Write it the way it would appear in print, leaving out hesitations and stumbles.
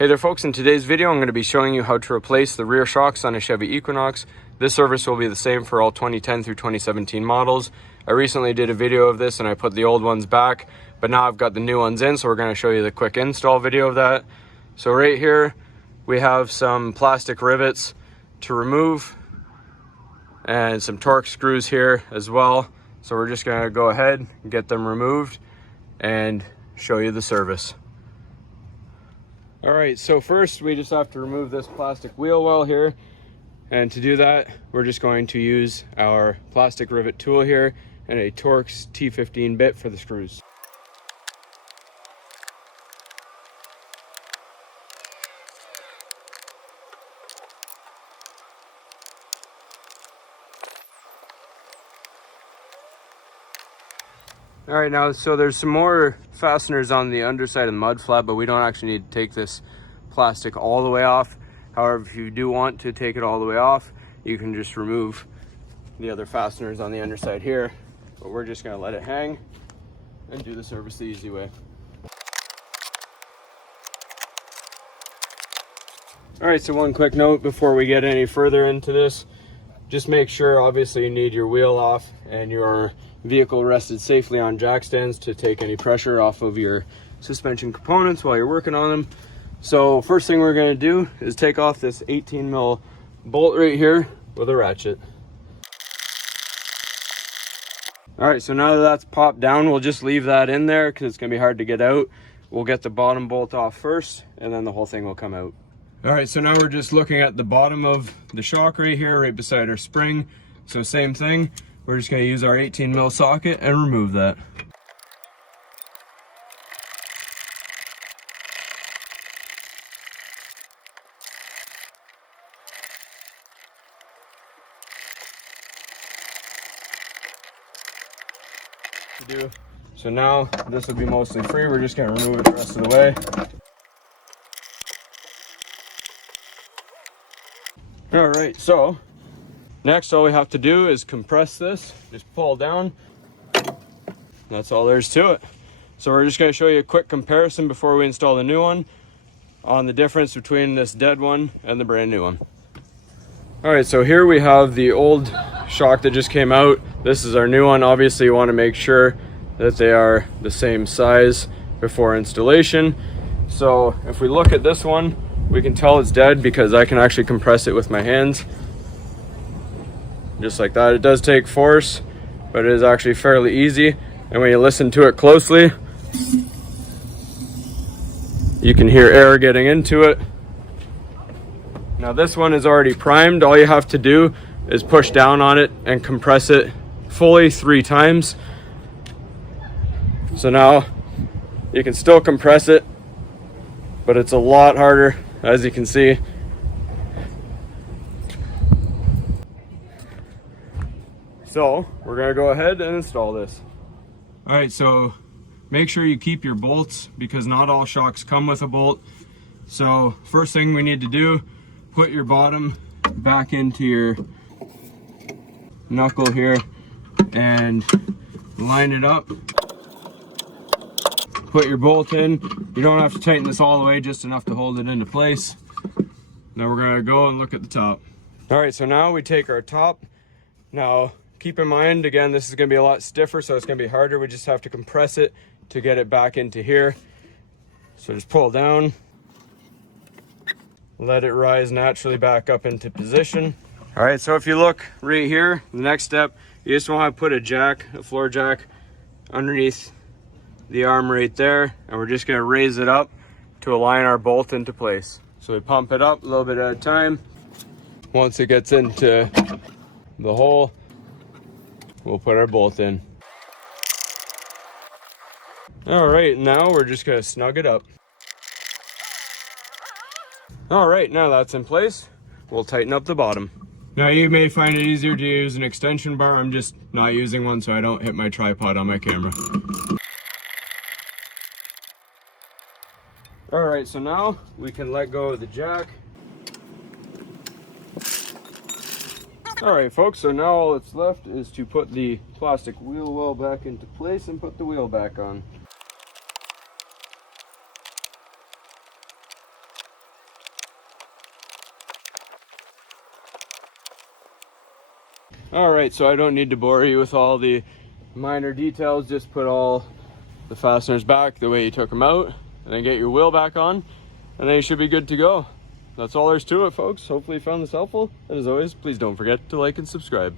Hey there folks, in today's video I'm going to be showing you how to replace the rear shocks on a Chevy Equinox. This service will be the same for all 2010 through 2017 models. I recently did a video of this and I put the old ones back, but now I've got the new ones in, so we're going to show you the quick install video of that. So right here we have some plastic rivets to remove and some Torx screws here as well. So we're just going to go ahead and get them removed and show you the service. All right, so first we just have to remove this plastic wheel well here. And to do that, we're just going to use our plastic rivet tool here and a Torx T15 bit for the screws. All right, now, so there's some more fasteners on the underside of the mud flap, but we don't actually need to take this plastic all the way off. However, if you do want to take it all the way off, you can just remove the other fasteners on the underside here, but we're just gonna let it hang and do the service the easy way. All right, so one quick note before we get any further into this, just make sure obviously you need your wheel off and your vehicle rested safely on jack stands to take any pressure off of your suspension components while you're working on them. So first thing we're going to do is take off this 18 mil bolt right here with a ratchet. All right, so now that that's popped down, we'll just leave that in there because it's going to be hard to get out. We'll get the bottom bolt off first and then the whole thing will come out. All right, so now we're just looking at the bottom of the shock right here, right beside our spring. So same thing, we're just going to use our 18 mil socket and remove that. So now this will be mostly free. We're just going to remove it the rest of the way. All right, so next all we have to do is compress this, just pull down. That's all there is to it. So we're just going to show you a quick comparison before we install the new one on the difference between this dead one and the brand new one. All right, so here we have the old shock that just came out. This is our new one. Obviously you want to make sure that they are the same size before installation. So if we look at this one, we can tell it's dead because I can actually compress it with my hands. Just like that. It does take force, but it is actually fairly easy. And when you listen to it closely, you can hear air getting into it. Now this one is already primed. All you have to do is push down on it and compress it fully 3 times. So now you can still compress it, but it's a lot harder, as you can see. So we're gonna go ahead and install this. All right, so make sure you keep your bolts because not all shocks come with a bolt. So first thing we need to do, put your bottom back into your knuckle here and line it up. Put your bolt in. You don't have to tighten this all the way, just enough to hold it into place. Now we're gonna go and look at the top. All right, so now we take our top. Now keep in mind, again, this is gonna be a lot stiffer, so it's gonna be harder. We just have to compress it to get it back into here. So just pull down, let it rise naturally back up into position. All right, so if you look right here, the next step, you just wanna put a jack, a floor jack, underneath the arm right there, and we're just gonna raise it up to align our bolt into place. So we pump it up a little bit at a time. Once it gets into the hole, we'll put our bolt in. All right, now we're just gonna snug it up. All right, now that's in place, we'll tighten up the bottom. Now you may find it easier to use an extension bar. I'm just not using one so I don't hit my tripod on my camera. All right, so now we can let go of the jack. All right, folks, so now all that's left is to put the plastic wheel well back into place and put the wheel back on. All right, so I don't need to bore you with all the minor details. Just put all the fasteners back the way you took them out, and then get your wheel back on, and then you should be good to go. That's all there's to it, folks. Hopefully you found this helpful. And as always, please don't forget to like and subscribe.